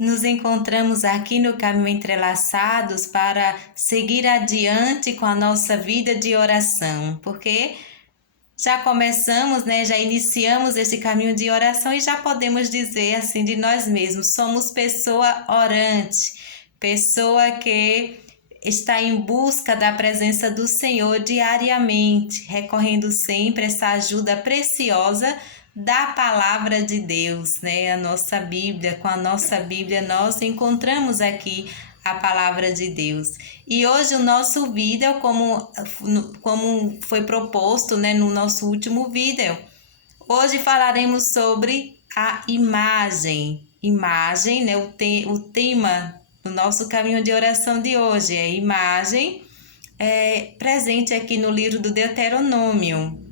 Nos encontramos aqui no Caminho Entrelaçados para seguir adiante com a nossa vida de oração, porque já começamos, já iniciamos esse caminho de oração e já podemos dizer assim de nós mesmos, somos pessoa orante, pessoa que está em busca da presença do Senhor diariamente, recorrendo sempre a essa ajuda preciosa da palavra de Deus, A nossa Bíblia, com a nossa Bíblia nós encontramos aqui a palavra de Deus. E hoje o nosso vídeo, como foi proposto, no nosso último vídeo, hoje falaremos sobre a imagem. Imagem, o tema do nosso caminho de oração de hoje é imagem, presente aqui no livro do Deuteronômio.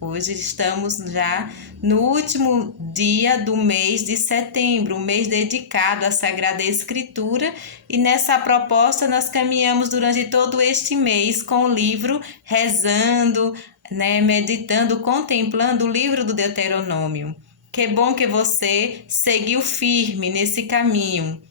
Hoje estamos já no último dia do mês de setembro, um mês dedicado à Sagrada Escritura, e nessa proposta nós caminhamos durante todo este mês com o livro, rezando, meditando, contemplando o livro do Deuteronômio. Que bom que você seguiu firme nesse caminho.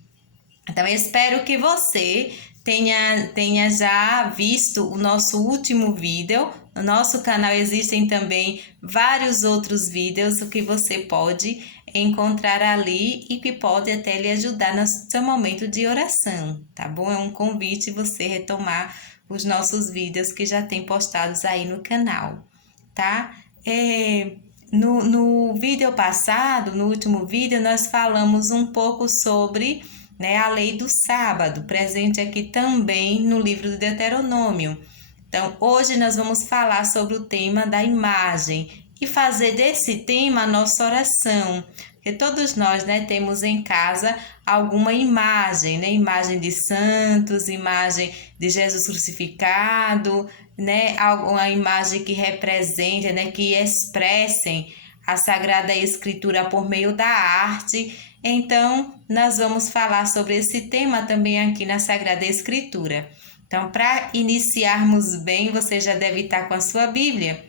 Então, eu espero que você tenha já visto o nosso último vídeo. No nosso canal existem também vários outros vídeos que você pode encontrar ali e que pode até lhe ajudar no seu momento de oração, tá bom? É um convite você retomar os nossos vídeos que já tem postados aí no canal, tá? No vídeo passado, no último vídeo, nós falamos um pouco sobre a lei do sábado, presente aqui também no livro do Deuteronômio. Então, hoje nós vamos falar sobre o tema da imagem e fazer desse tema a nossa oração. Porque todos nós, temos em casa alguma imagem, imagem de santos, imagem de Jesus crucificado, alguma imagem que represente, que expressem a Sagrada Escritura por meio da arte. Então, nós vamos falar sobre esse tema também aqui na Sagrada Escritura. Então, para iniciarmos bem, você já deve estar com a sua Bíblia.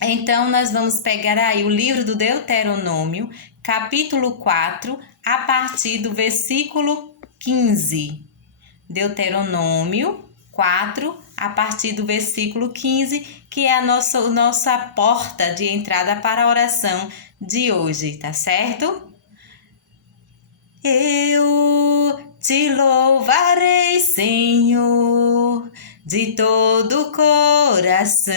Então, nós vamos pegar aí o livro do Deuteronômio, capítulo 4, a partir do versículo 15. Deuteronômio 4, a partir do versículo 15, que é a nossa porta de entrada para a oração de hoje, tá certo? Eu te louvarei, Senhor, de todo o coração,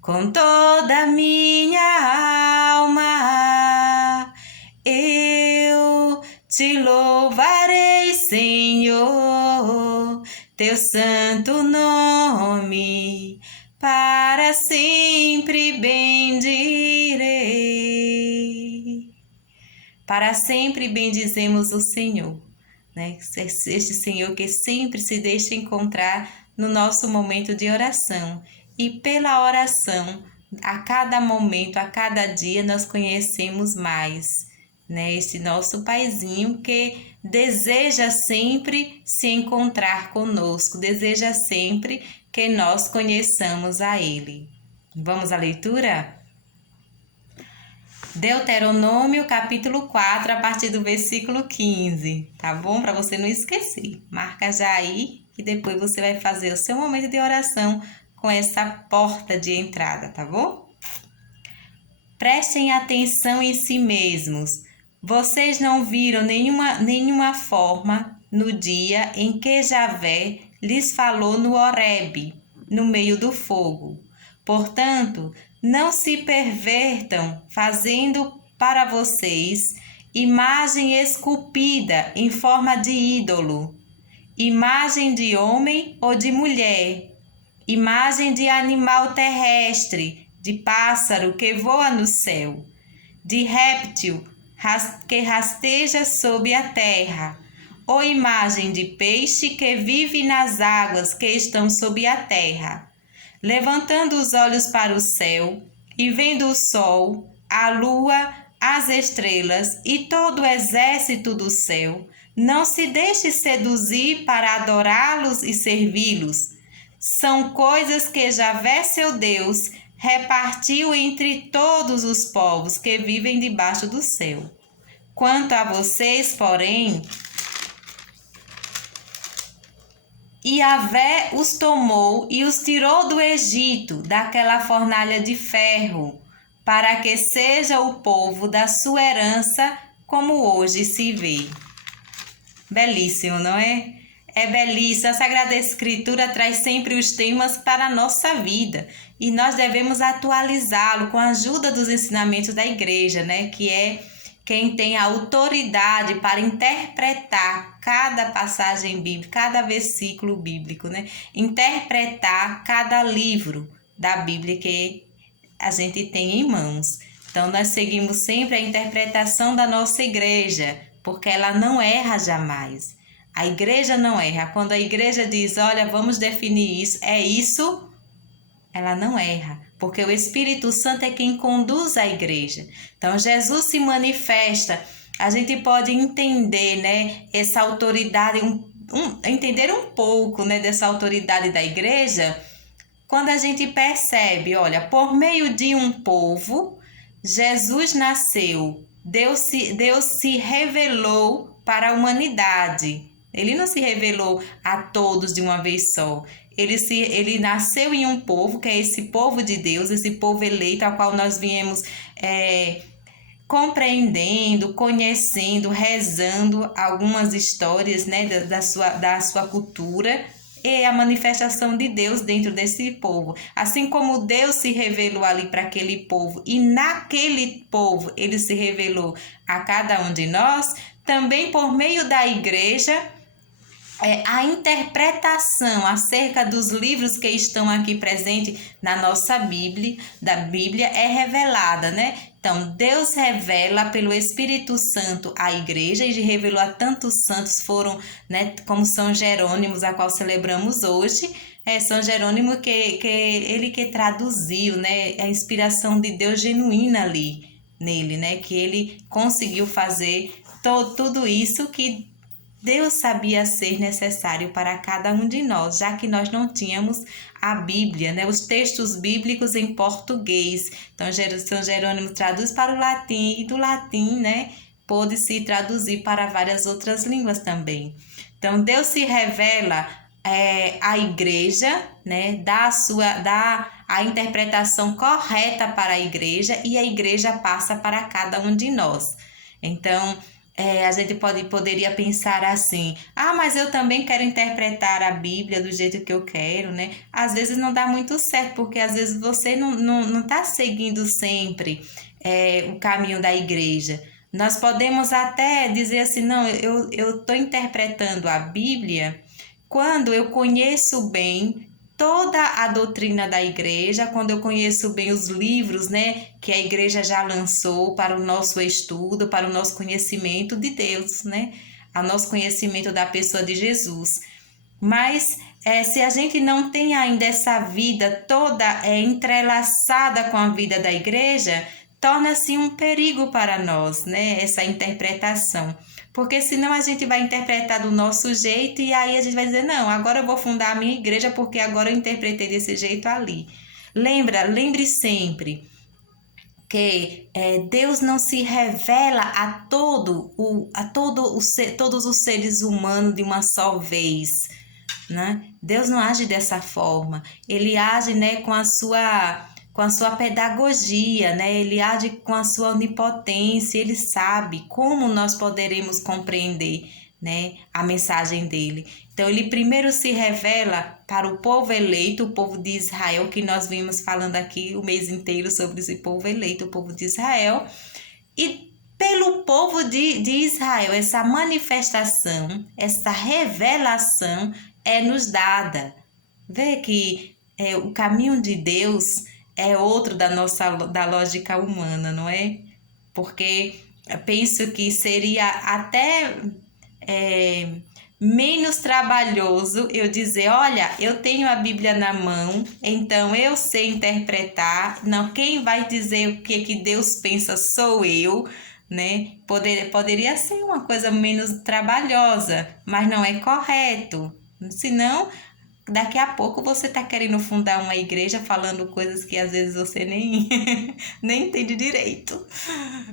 com toda a minha alma. Eu te louvarei, Senhor, teu santo nome, para sempre bendirei. Para sempre bendizemos o Senhor, Este Senhor que sempre se deixa encontrar no nosso momento de oração. E pela oração, a cada momento, a cada dia, nós conhecemos mais, Esse nosso Paizinho que deseja sempre se encontrar conosco, deseja sempre que nós conheçamos a Ele. Vamos à leitura? Deuteronômio, capítulo 4, a partir do versículo 15, tá bom? Para você não esquecer. Marca já aí e depois você vai fazer o seu momento de oração com essa porta de entrada, tá bom? Prestem atenção em si mesmos. Vocês não viram nenhuma forma no dia em que Javé lhes falou no Horebe, no meio do fogo. Portanto, não se pervertam fazendo para vocês imagem esculpida em forma de ídolo, imagem de homem ou de mulher, imagem de animal terrestre, de pássaro que voa no céu, de réptil que rasteja sob a terra, ou imagem de peixe que vive nas águas que estão sob a terra. Levantando os olhos para o céu e vendo o sol, a lua, as estrelas e todo o exército do céu, não se deixe seduzir para adorá-los e servi-los. São coisas que Javé, seu Deus, repartiu entre todos os povos que vivem debaixo do céu. Quanto a vocês, porém, Yahvé os tomou e os tirou do Egito, daquela fornalha de ferro, para que seja o povo da sua herança, como hoje se vê. Belíssimo, não é? É belíssimo. A Sagrada Escritura traz sempre os temas para a nossa vida e nós devemos atualizá-lo com a ajuda dos ensinamentos da igreja, né? Que é quem tem a autoridade para interpretar cada passagem bíblica, cada versículo bíblico, né? Interpretar cada livro da Bíblia que a gente tem em mãos. Então, nós seguimos sempre a interpretação da nossa igreja, porque ela não erra jamais. A igreja não erra. Quando a igreja diz, olha, vamos definir isso, é isso, ela não erra, porque o Espírito Santo é quem conduz a igreja. Então, Jesus se manifesta, a gente pode entender, né, essa autoridade, entender um pouco, né, dessa autoridade da igreja, quando a gente percebe, olha, por meio de um povo, Jesus nasceu, Deus se revelou para a humanidade. Ele não se revelou a todos de uma vez só. Ele nasceu em um povo, que é esse povo de Deus, esse povo eleito, ao qual nós viemos compreendendo, conhecendo, rezando algumas histórias, né, da sua cultura, e a manifestação de Deus dentro desse povo. Assim como Deus se revelou ali para aquele povo e naquele povo ele se revelou a cada um de nós, também por meio da igreja, a interpretação acerca dos livros que estão aqui presentes na nossa Bíblia, é revelada, né? Então, Deus revela pelo Espírito Santo à igreja e revelou a tantos santos, foram, né, como São Jerônimo, a qual celebramos hoje. São Jerônimo ele que traduziu, né, a inspiração de Deus genuína ali nele, né, que ele conseguiu fazer tudo isso que Deus sabia ser necessário para cada um de nós, já que nós não tínhamos a Bíblia, né? Os textos bíblicos em português. Então, São Jerônimo traduz para o latim e do latim, né, pôde se traduzir para várias outras línguas também. Então, Deus se revela à igreja, né, dá a interpretação correta para a igreja e a igreja passa para cada um de nós. Então, a gente poderia pensar assim, mas eu também quero interpretar a Bíblia do jeito que eu quero, né? Às vezes não dá muito certo, porque às vezes você não está seguindo sempre o caminho da igreja. Nós podemos até dizer assim, não, eu estou interpretando a Bíblia quando eu conheço bem toda a doutrina da igreja, quando eu conheço bem os livros, né, que a igreja já lançou para o nosso estudo, para o nosso conhecimento de Deus, né, o nosso conhecimento da pessoa de Jesus. Mas se a gente não tem ainda essa vida toda entrelaçada com a vida da igreja, torna-se um perigo para nós, né, essa interpretação. Porque senão a gente vai interpretar do nosso jeito e aí a gente vai dizer, não, agora eu vou fundar a minha igreja porque agora eu interpretei desse jeito ali. Lembre sempre que Deus não se revela a todos os seres humanos de uma só vez, né? Deus não age dessa forma. Ele age, né, com a sua pedagogia, né? Ele age com a sua onipotência, ele sabe como nós poderemos compreender, né, a mensagem dele. Então, ele primeiro se revela para o povo eleito, o povo de Israel, que nós vimos falando aqui o mês inteiro sobre esse povo eleito, o povo de Israel, e pelo povo de Israel, essa manifestação, essa revelação nos dada. Vê que o caminho de Deus é outro da lógica humana, não é? Porque eu penso que seria até menos trabalhoso eu dizer, olha, eu tenho a Bíblia na mão, então eu sei interpretar, não, quem vai dizer o que Deus pensa sou eu, né? Poderia ser uma coisa menos trabalhosa, mas não é correto. Senão, daqui a pouco você está querendo fundar uma igreja falando coisas que às vezes você nem, nem entende direito.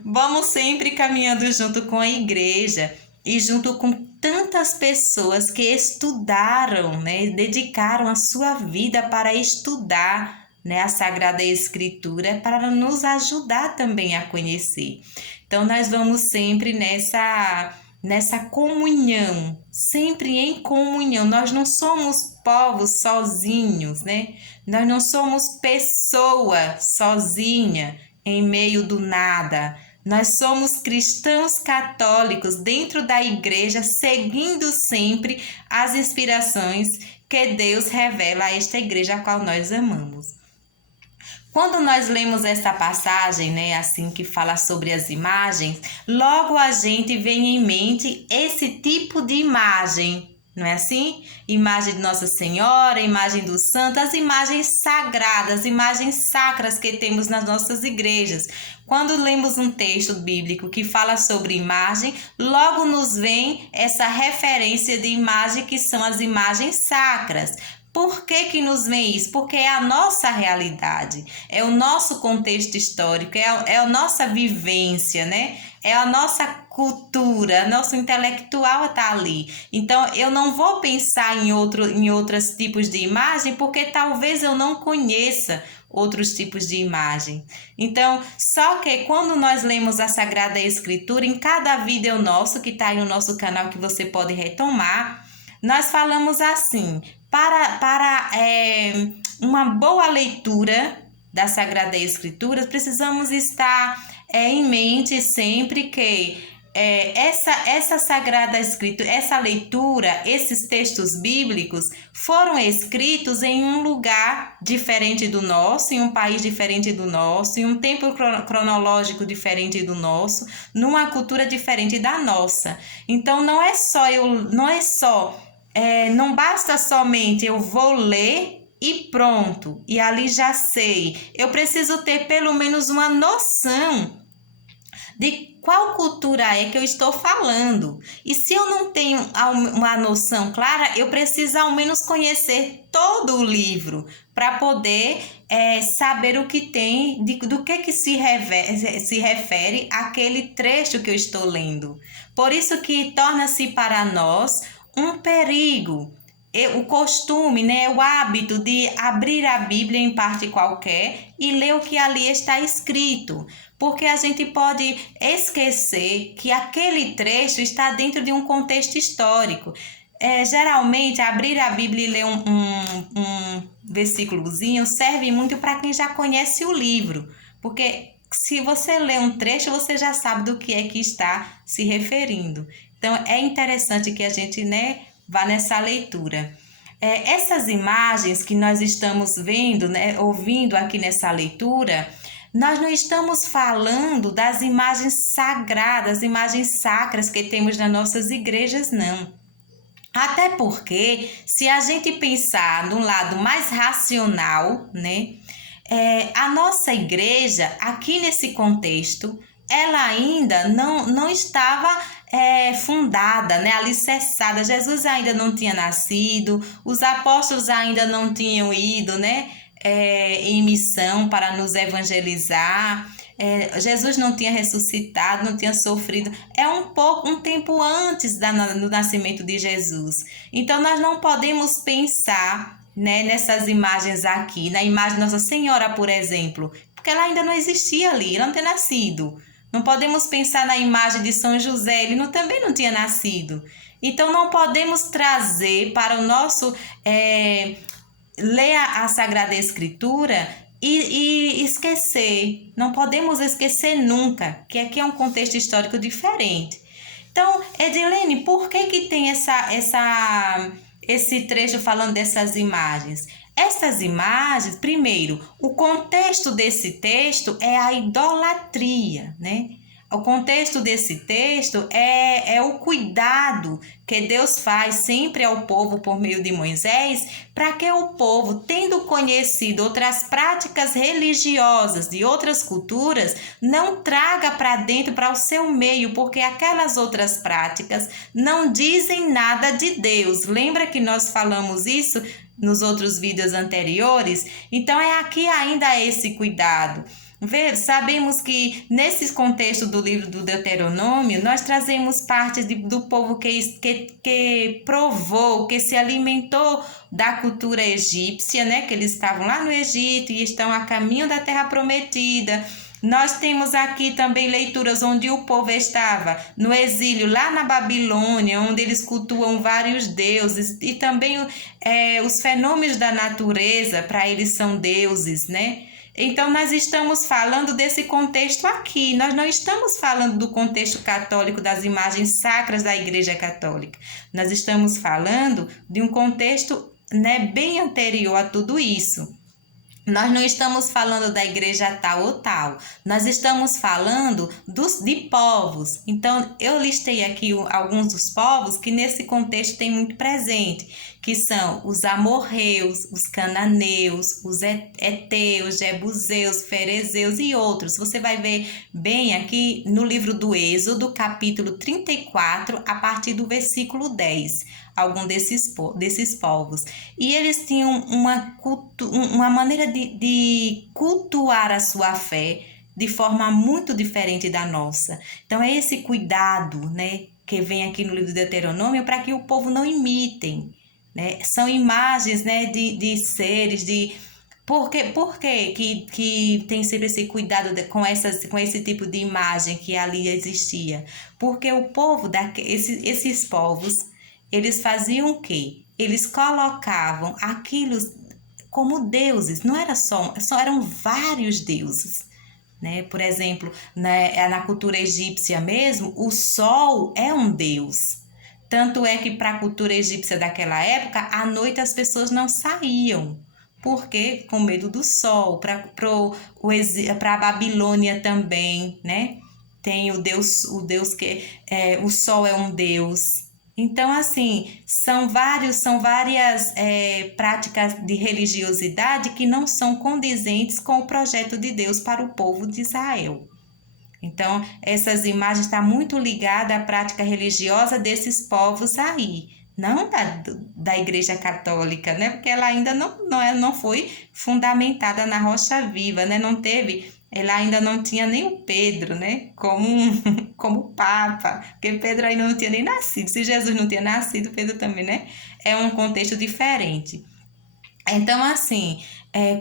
Vamos sempre caminhando junto com a igreja e junto com tantas pessoas que estudaram, né, dedicaram a sua vida para estudar, né, a Sagrada Escritura, para nos ajudar também a conhecer. Então nós vamos sempre nessa comunhão, sempre em comunhão. Nós não somos povos sozinhos, né? Nós não somos pessoa sozinha em meio do nada. Nós somos cristãos católicos dentro da igreja, seguindo sempre as inspirações que Deus revela a esta igreja a qual nós amamos. Quando nós lemos essa passagem, né, assim que fala sobre as imagens, logo a gente vem em mente esse tipo de imagem, não é assim? Imagem de Nossa Senhora, imagem do santo, as imagens sagradas, imagens sacras que temos nas nossas igrejas. Quando lemos um texto bíblico que fala sobre imagem, logo nos vem essa referência de imagem que são as imagens sacras. Por que nos vem isso? Porque é a nossa realidade, é o nosso contexto histórico, é a nossa vivência, né? É a nossa cultura, nosso intelectual está ali. Então, eu não vou pensar em outros tipos de imagem, porque talvez eu não conheça outros tipos de imagem. Então, só que quando nós lemos a Sagrada Escritura, em cada vídeo nosso, que está aí no nosso canal, que você pode retomar, nós falamos assim: para uma boa leitura da Sagrada Escritura, precisamos estar em mente sempre que essa Sagrada Escritura, essa leitura, esses textos bíblicos foram escritos em um lugar diferente do nosso, em um país diferente do nosso, em um tempo cronológico diferente do nosso, numa cultura diferente da nossa. Então não basta somente eu vou ler e pronto, e ali já sei. Eu preciso ter pelo menos uma noção de qual cultura é que eu estou falando. E se eu não tenho uma noção clara, eu preciso ao menos conhecer todo o livro para poder saber o que tem, do que se refere àquele trecho que eu estou lendo. Por isso que torna-se para nós um perigo o costume, né, o hábito de abrir a Bíblia em parte qualquer e ler o que ali está escrito, porque a gente pode esquecer que aquele trecho está dentro de um contexto histórico. Geralmente, abrir a Bíblia e ler um versículozinho serve muito para quem já conhece o livro, porque se você lê um trecho, você já sabe do que é que está se referindo. Então, é interessante que a gente, né, vá nessa leitura. Essas imagens que nós estamos vendo, né, ouvindo aqui nessa leitura, nós não estamos falando das imagens sagradas, imagens sacras que temos nas nossas igrejas, não. Até porque, se a gente pensar de um lado mais racional, né, a nossa igreja, aqui nesse contexto, ela ainda não estava fundada, né, alicerçada. Jesus ainda não tinha nascido, os apóstolos ainda não tinham ido, né, em missão para nos evangelizar. Jesus não tinha ressuscitado, não tinha sofrido. É um tempo antes do nascimento de Jesus. Então, nós não podemos pensar, né, nessas imagens aqui, na imagem de Nossa Senhora, por exemplo, porque ela ainda não existia ali, ela não tinha nascido. Não podemos pensar na imagem de São José, ele também não tinha nascido. Então, não podemos trazer para o nosso ler a Sagrada Escritura e esquecer. Não podemos esquecer nunca, que aqui é um contexto histórico diferente. Então, Edilene, por que tem esse trecho falando dessas imagens? Essas imagens, primeiro, o contexto desse texto é a idolatria, né? o contexto desse texto é o cuidado que Deus faz sempre ao povo por meio de Moisés, para que o povo, tendo conhecido outras práticas religiosas de outras culturas, não traga para dentro, para o seu meio, porque aquelas outras práticas não dizem nada de Deus. Lembra que nós falamos isso nos outros vídeos anteriores? Então é aqui ainda esse cuidado. Sabemos que nesse contexto do livro do Deuteronômio, nós trazemos parte do povo que provou, que se alimentou da cultura egípcia, né? Que eles estavam lá no Egito e estão a caminho da Terra Prometida. Nós temos aqui também leituras onde o povo estava no exílio, lá na Babilônia, onde eles cultuam vários deuses, e também os fenômenos da natureza, para eles são deuses, né? Então, nós estamos falando desse contexto aqui, nós não estamos falando do contexto católico das imagens sacras da Igreja Católica, nós estamos falando de um contexto, né, bem anterior a tudo isso. Nós não estamos falando da igreja tal ou tal, nós estamos falando de povos. Então, eu listei aqui alguns dos povos que nesse contexto tem muito presente, que são os amorreus, os cananeus, os heteus, jebuseus, ferezeus e outros. Você vai ver bem aqui no livro do Êxodo, capítulo 34, a partir do versículo 10. Algum desses povos. E eles tinham uma maneira de cultuar a sua fé de forma muito diferente da nossa. Então, é esse cuidado, né, que vem aqui no livro do Deuteronômio para que o povo não imitem, né? São imagens, né, de seres, de... Por que tem sempre esse cuidado com esse tipo de imagem que ali existia? Porque o povo, esses povos, eles faziam o quê? Eles colocavam aquilo como deuses, não era só eram vários deuses, né? Por exemplo, na cultura egípcia mesmo, o sol é um deus. Tanto é que para a cultura egípcia daquela época, à noite as pessoas não saíam, porque com medo do sol. Para a Babilônia também, né? Tem o deus que o sol é um deus. Então, assim, são várias práticas de religiosidade que não são condizentes com o projeto de Deus para o povo de Israel. Então, essas imagens estão muito ligadas à prática religiosa desses povos aí, não da Igreja Católica, né? Porque ela ainda não foi fundamentada na rocha viva, né? Ela ainda não tinha nem o Pedro, né, como Papa, porque Pedro ainda não tinha nem nascido. Se Jesus não tinha nascido, Pedro também, né? É um contexto diferente. Então, assim,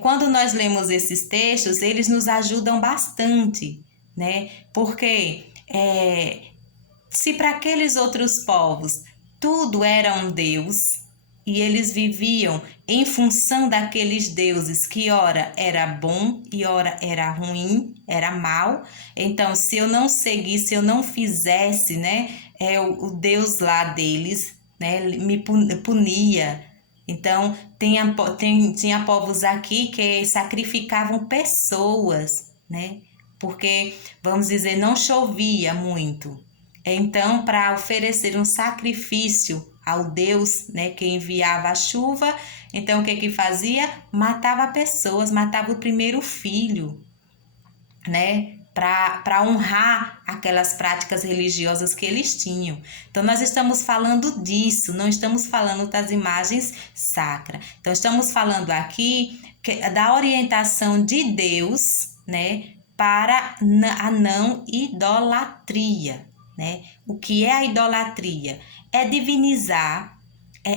quando nós lemos esses textos, eles nos ajudam bastante, né? Porque se para aqueles outros povos tudo era um Deus, e eles viviam em função daqueles deuses que ora era bom e ora era ruim, era mal. Então, se eu não seguisse, se eu não fizesse, né, o Deus lá deles, né, me punia. Então, tinha povos aqui que sacrificavam pessoas, né, porque, vamos dizer, não chovia muito. Então, para oferecer um sacrifício ao Deus, né, que enviava a chuva, então o que fazia? Matava pessoas, matava o primeiro filho, né, para honrar aquelas práticas religiosas que eles tinham. Então, nós estamos falando disso, não estamos falando das imagens sacras. Então, estamos falando aqui da orientação de Deus, né, para a não idolatria, né? O que é a idolatria? É divinizar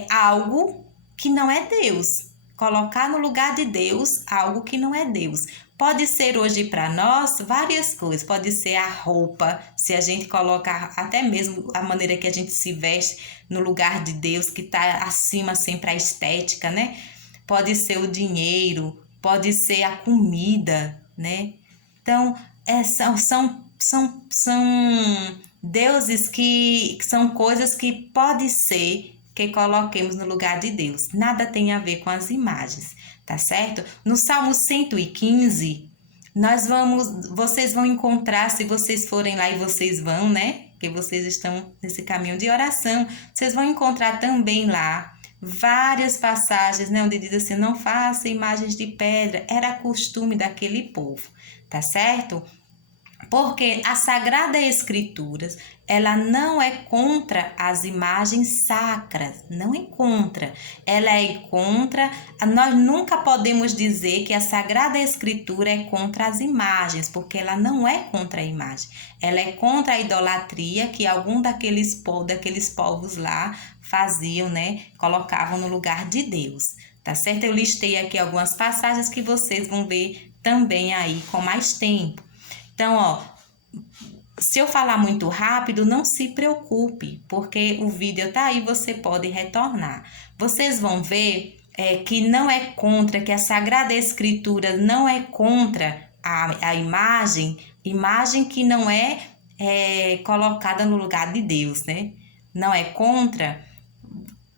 algo que não é Deus, colocar no lugar de Deus algo que não é Deus. Pode ser hoje para nós várias coisas, pode ser a roupa, se a gente colocar até mesmo a maneira que a gente se veste no lugar de Deus, que está acima sempre a estética, né? Pode ser o dinheiro, pode ser a comida, né? Então, são deuses que são coisas que pode ser que coloquemos no lugar de Deus. Nada tem a ver com as imagens, tá certo? No Salmo 115, Vocês vão encontrar, se vocês forem lá, e vocês vão, né? Que vocês estão nesse caminho de oração, vocês vão encontrar também lá várias passagens, né, onde diz assim: não faça imagens de pedra, era costume daquele povo, tá certo? Porque a Sagrada Escritura, ela não é contra as imagens sacras, não é contra. Ela é contra, nós nunca podemos dizer que a Sagrada Escritura é contra as imagens, porque ela não é contra a imagem. Ela é contra a idolatria que algum daqueles povos lá faziam, né? Colocavam no lugar de Deus, tá certo? Eu listei aqui algumas passagens que vocês vão ver também aí com mais tempo. Então, ó, se eu falar muito rápido, não se preocupe, porque o vídeo tá aí, você pode retornar. Vocês vão ver que não é contra, que a Sagrada Escritura não é contra a imagem que não é colocada no lugar de Deus, né? Não é contra.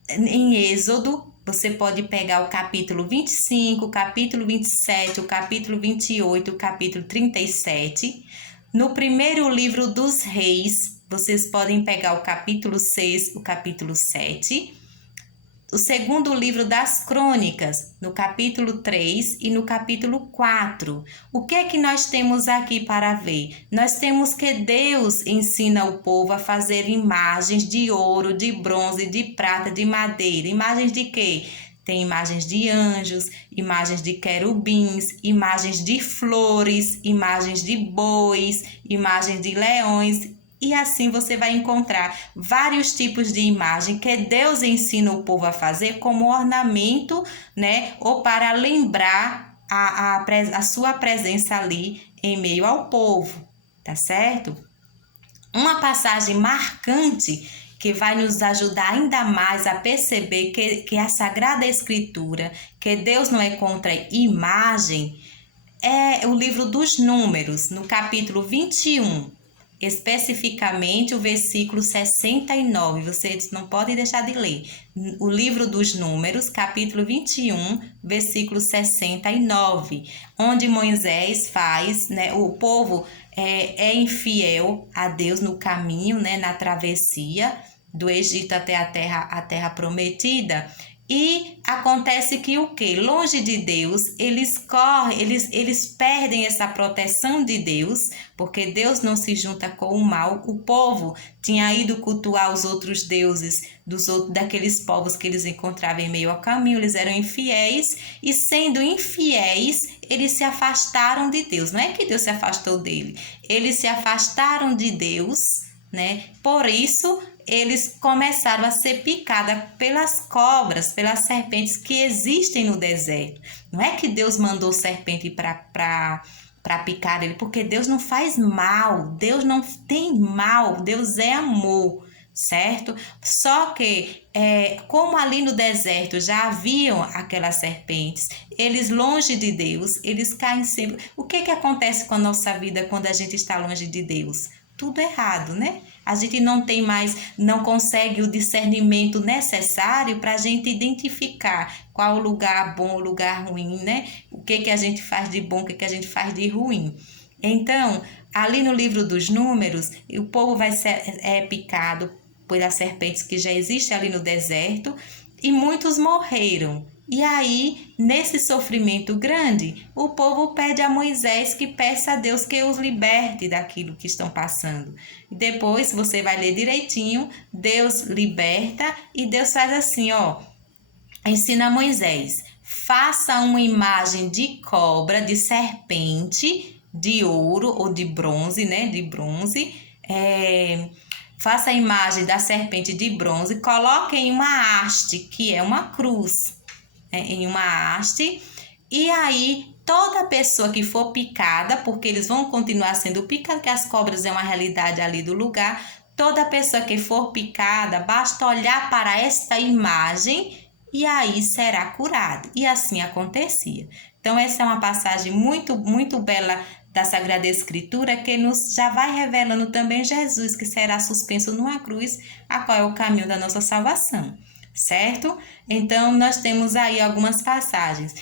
Em Êxodo, você pode pegar o capítulo 25, o capítulo 27, o capítulo 28, o capítulo 37. No primeiro livro dos Reis, vocês podem pegar o capítulo 6, o capítulo 7. O segundo livro das Crônicas, no capítulo 3 e no capítulo 4. O que é que nós temos aqui para ver? Nós temos que Deus ensina o povo a fazer imagens de ouro, de bronze, de prata, de madeira. Imagens de quê? Tem imagens de anjos, imagens de querubins, imagens de flores, imagens de bois, imagens de leões. E assim você vai encontrar vários tipos de imagem que Deus ensina o povo a fazer como ornamento, né? Ou para lembrar a sua presença ali em meio ao povo, tá certo? Uma passagem marcante que vai nos ajudar ainda mais a perceber que a Sagrada Escritura, que Deus não é contra imagem, é o livro dos Números, no capítulo 21. Especificamente o versículo 69, vocês não podem deixar de ler. O livro dos Números, capítulo 21, versículo 69, onde Moisés faz, né, o povo é infiel a Deus no caminho, né, na travessia do Egito até a terra prometida. E acontece que o quê? Longe de Deus, eles perdem essa proteção de Deus, porque Deus não se junta com o mal. O povo tinha ido cultuar os outros deuses daqueles povos que eles encontravam em meio ao caminho, eles eram infiéis, e sendo infiéis, eles se afastaram de Deus. Não é que Deus se afastou dele, eles se afastaram de Deus, né? Por isso, eles começaram a ser picados pelas cobras, pelas serpentes que existem no deserto. Não é que Deus mandou serpente para picar ele, porque Deus não faz mal, Deus não tem mal, Deus é amor, certo? Só que, como ali no deserto já haviam aquelas serpentes, eles longe de Deus, eles caem sempre. O que acontece com a nossa vida quando a gente está longe de Deus? Tudo errado, né? A gente não consegue o discernimento necessário para a gente identificar qual o lugar bom, o lugar ruim, né? O que a gente faz de bom, o que a gente faz de ruim. Então, ali no livro dos Números, o povo vai ser picado pelas serpentes que já existem ali no deserto, e muitos morreram. E aí, nesse sofrimento grande, o povo pede a Moisés que peça a Deus que os liberte daquilo que estão passando. Depois, você vai ler direitinho, Deus liberta e Deus faz assim, ó, ensina a Moisés: faça uma imagem de cobra, de serpente, de ouro ou de bronze, né, de bronze, faça a imagem da serpente de bronze, coloque em uma haste, que é uma cruz, em uma haste, e aí toda pessoa que for picada, porque eles vão continuar sendo picados, que as cobras é uma realidade ali do lugar, toda pessoa que for picada, basta olhar para esta imagem e aí será curada. E assim acontecia. Então essa é uma passagem muito, muito bela da Sagrada Escritura, que nos já vai revelando também Jesus, que será suspenso numa cruz, a qual é o caminho da nossa salvação. Certo? Então, nós temos aí algumas passagens.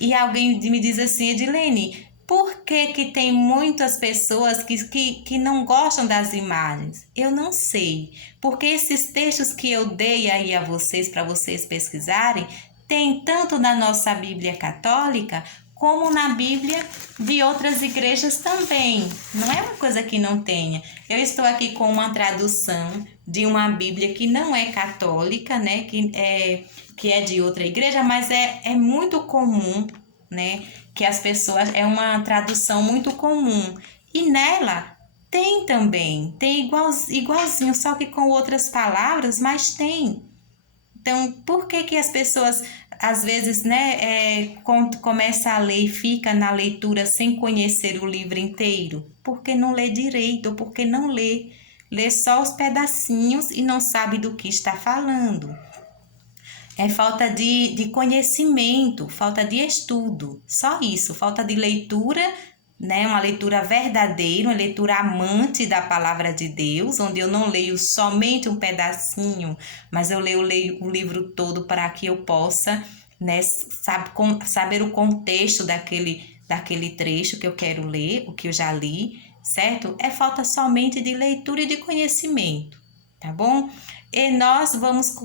E alguém me diz assim: Edilene, Por que que tem muitas pessoas que não gostam das imagens? Eu não sei, porque esses textos que eu dei aí a vocês, para vocês pesquisarem, tem tanto na nossa Bíblia católica, como na Bíblia de outras igrejas também. Não é uma coisa que não tenha. Eu estou aqui com uma tradução de uma Bíblia que não é católica, né? Que é de outra igreja, mas é muito comum, né? Que as pessoas... É uma tradução muito comum. E nela tem também. Tem igualzinho, só que com outras palavras, mas tem. Então, por que que as pessoas, às vezes, né, começa a ler e fica na leitura sem conhecer o livro inteiro? Porque não lê direito, ou porque não lê. Lê só os pedacinhos e não sabe do que está falando. É falta de conhecimento, falta de estudo, só isso, falta de leitura, né? Uma leitura verdadeira, uma leitura amante da palavra de Deus, onde eu não leio somente um pedacinho, mas eu leio o livro todo para que eu possa, né, saber o contexto daquele trecho que eu quero ler, o que eu já li, certo? É falta somente de leitura e de conhecimento, tá bom? E nós vamos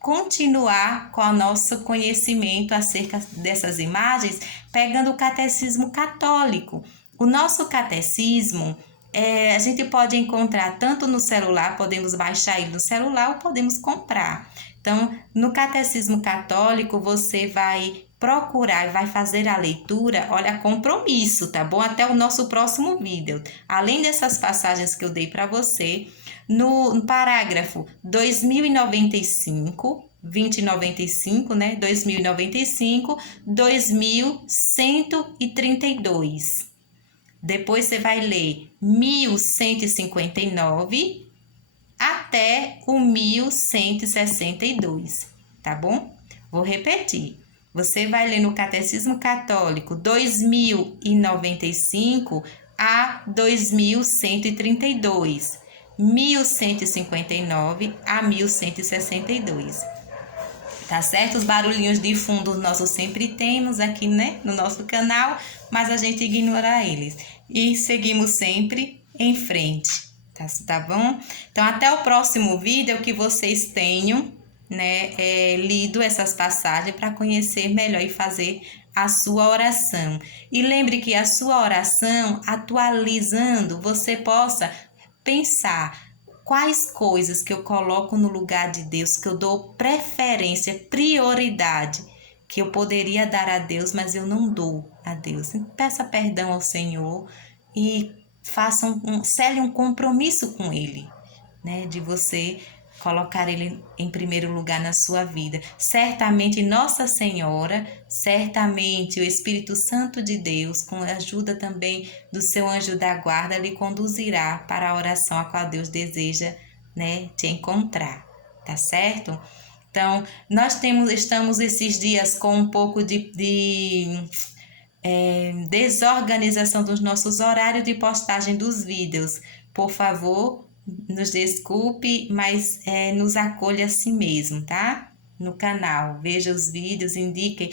continuar com o nosso conhecimento acerca dessas imagens, pegando o catecismo católico. O nosso catecismo, a gente pode encontrar tanto no celular, podemos baixar ele no celular ou podemos comprar. Então, no catecismo católico, você vai procurar, vai fazer a leitura, olha, compromisso, tá bom? Até o nosso próximo vídeo. Além dessas passagens que eu dei para você, no parágrafo 2095, 2095, né? 2095, 2132. Depois você vai ler 1159 até o 1162, tá bom? Vou repetir. Você vai ler no Catecismo Católico 2095 a 2132, 1159 a 1162. Tá certo? Os barulhinhos de fundo nós sempre temos aqui, né, no nosso canal, mas a gente ignora eles. E seguimos sempre em frente, tá bom? Então, até o próximo vídeo, que vocês tenham, né, lido essas passagens para conhecer melhor e fazer a sua oração. E lembre que a sua oração, atualizando, você possa pensar quais coisas que eu coloco no lugar de Deus, que eu dou preferência, prioridade, que eu poderia dar a Deus, mas eu não dou a Deus. Peça perdão ao Senhor e cele um compromisso com Ele, né? De você colocar Ele em primeiro lugar na sua vida. Certamente Nossa Senhora, certamente o Espírito Santo de Deus, com a ajuda também do seu anjo da guarda, lhe conduzirá para a oração a qual Deus deseja, né, te encontrar, tá certo? Então, estamos esses dias com um pouco de desorganização dos nossos horários de postagem dos vídeos. Por favor, nos desculpe, mas nos acolha assim mesmo, tá? No canal, veja os vídeos, indique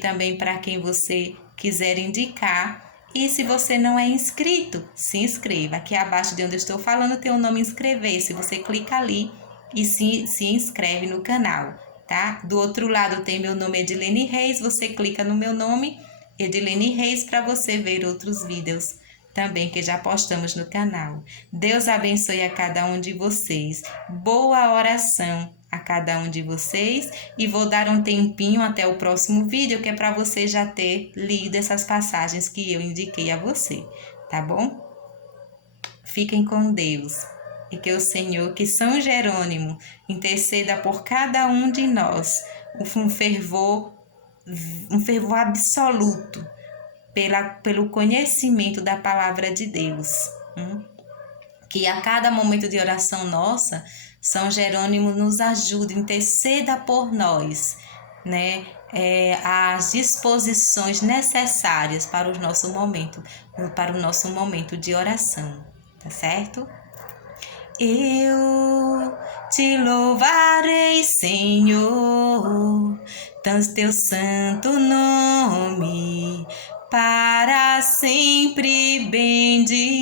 também para quem você quiser indicar. E se você não é inscrito, se inscreva. Aqui abaixo de onde eu estou falando tem o nome inscrever-se. Você clica ali e se inscreve no canal, tá? Do outro lado tem meu nome, Edilene Reis. Você clica no meu nome, Edilene Reis, para você ver outros vídeos também que já postamos no canal. Deus abençoe a cada um de vocês. Boa oração a cada um de vocês. E vou dar um tempinho até o próximo vídeo, que é para você já ter lido essas passagens que eu indiquei a você, tá bom? Fiquem com Deus. E que o Senhor, que São Jerônimo, interceda por cada um de nós, um fervor absoluto, pelo conhecimento da palavra de Deus. Que a cada momento de oração nossa, São Jerônimo nos ajude, interceda por nós, né? As disposições necessárias para o nosso momento de oração, tá certo? Eu te louvarei, Senhor, teu santo nome, para sempre bendito.